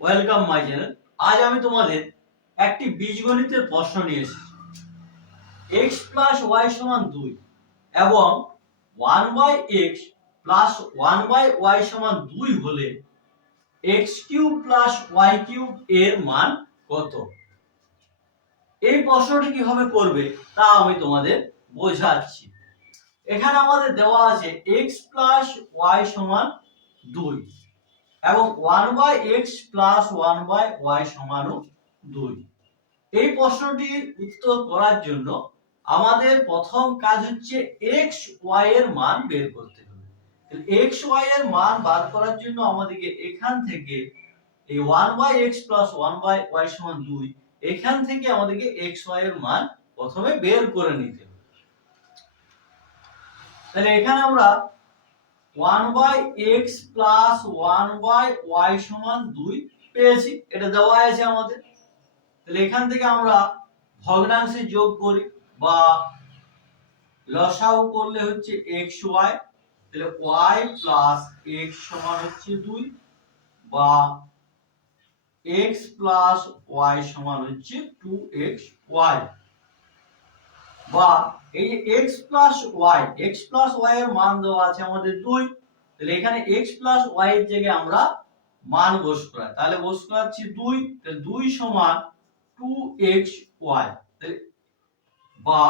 Welcome my channel. আজ আমি তোমাদের একটি বীজগণিতের প্রশ্ন নিয়ে এসেছি। x প্লাস y সমান 2 এবং 1/x প্লাস 1/y সমান 2 হলে x cube plus y cube এর মান কত? এই প্রশ্নটি কিভাবে করবে তা আমি তোমাদের বোঝাচ্ছি। এখানে আমাদের দেওয়া আছে x প্লাস y সমান 2 এবং 1/x প্লাস 1/y সমান 2। এই প্রশ্নটির উত্তর করার জন্য আমাদের প্রথম কাজ হচ্ছে x y এর মান বের করতে হবে। x y এর মান বার করার জন্য আমাদেরকে এখান থেকে এই 1/x প্লাস 1/y সমান 2 এখান থেকে আমাদেরকে x y এর মান প্রথমে বের করে নিতে হবে। তাহলে এখানে আমরা 1/x প্লাস 1/y সমান 2 পেয়েছি, এটা দেওয়া আছে আমাদের। তাহলে এখান থেকে আমরা ভগ্নাংশে যোগ করি বা লসাগু করলে হচ্ছে xy, তাহলে y প্লাস x সমান হচ্ছে 2 বা x প্লাস y সমান হচ্ছে 2xy বা এই যে x প্লাস y এর মান দেওয়া আছে আমাদের 2। তাহলে এখানে x প্লাস y এর জায়গায় আমরা মান বস করাই, তাহলে বস করাচ্ছি 2, তাহলে 2 সমান 2xy বা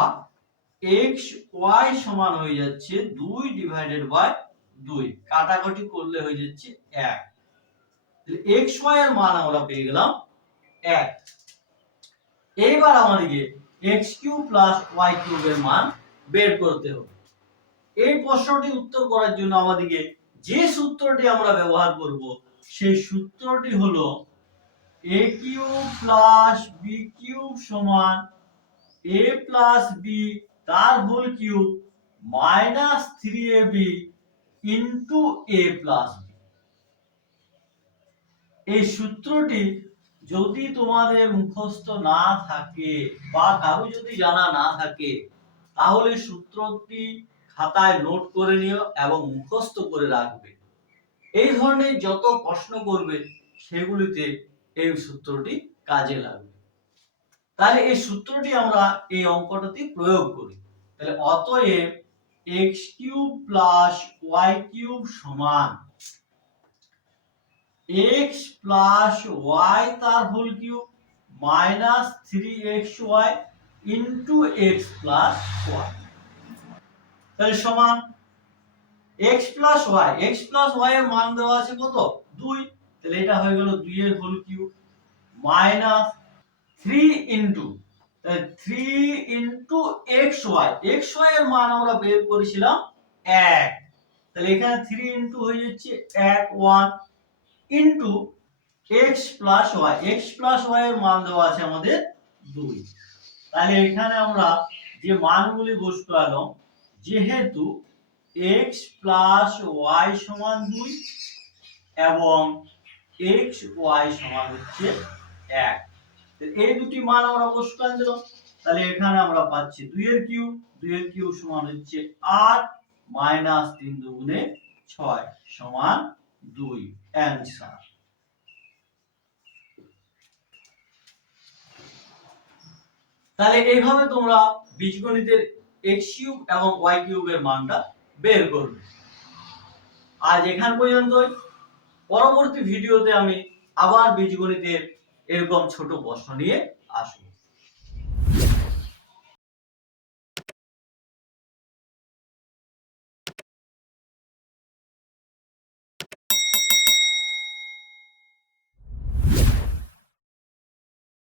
xy সমান হয়ে যাচ্ছে 2 ডিভাইডেড বাই 2, কাটাকাটি করলে হয়ে যাচ্ছে 1। তাহলে xy এর মান আমরা পেয়ে গেলাম 1। এইবার আমাদেরকে x cube plus y cube এর মান বের করতে হবে। এই প্রশ্নটি উত্তর করার জন্য আমাদেরকে যে সূত্রটি আমরা ব্যবহার করব সেই সূত্রটি হলো a cube plus b cube সমান a প্লাস b তার whole cube minus 3ab into a plus b। এই সূত্রটি যদি তোমাদের মুখস্থ না থাকে বা কারো যদি জানা না থাকে তাহলে সূত্রটি খাতায় নোট করে নিও এবং মুখস্থ করে রাখবে। এই ধরনের যত প্রশ্ন করবে সেগুলিতে এই সূত্রটি কাজে লাগবে। তাহলে এই সূত্রটি আমরা এই অঙ্কটাতে প্রয়োগ করি। তাহলে অতএব x cube plus y cube সমান x প্লাস y তার whole cube minus 3xy into x plus y, তাহলে সমান x প্লাস y এর মান দেওয়া আছে কত 2, তাহলে এটা হয়ে গেল 2 এর হোল কিউব মাইনাস 3 ইনটু, তাহলে 3 ইনটু xy এর মান আমরা বের করেছিলাম 1, তাহলে এখানে 3 ইনটু হয়ে যাচ্ছে 1 ইনটু x প্লাস y এর মান দেওয়া আছে আমাদের 2। তাহলে এখানে আমরা যে মানগুলি বসিয়ে পেলাম, যেহেতু x প্লাস y সমান 2 এবং x y সমান হচ্ছে 1, এই দুটি মান আমরা বসিয়ে দিলাম। তাহলে এখানে আমরা পাচ্ছি 2 এর কিউব সমান হচ্ছে 8 মাইনাস 3 দুগুণে 6 সমান 2, অ্যানসার। তাহলে এইভাবে তোমরা বীজগণিতের x কিউব এবং y কিউবের মানটা বের করবে। আজ এখান পর্যন্তই। পরবর্তী ভিডিওতে আমি আবার বীজগণিতের এরকম ছোট প্রশ্ন নিয়ে আসবো।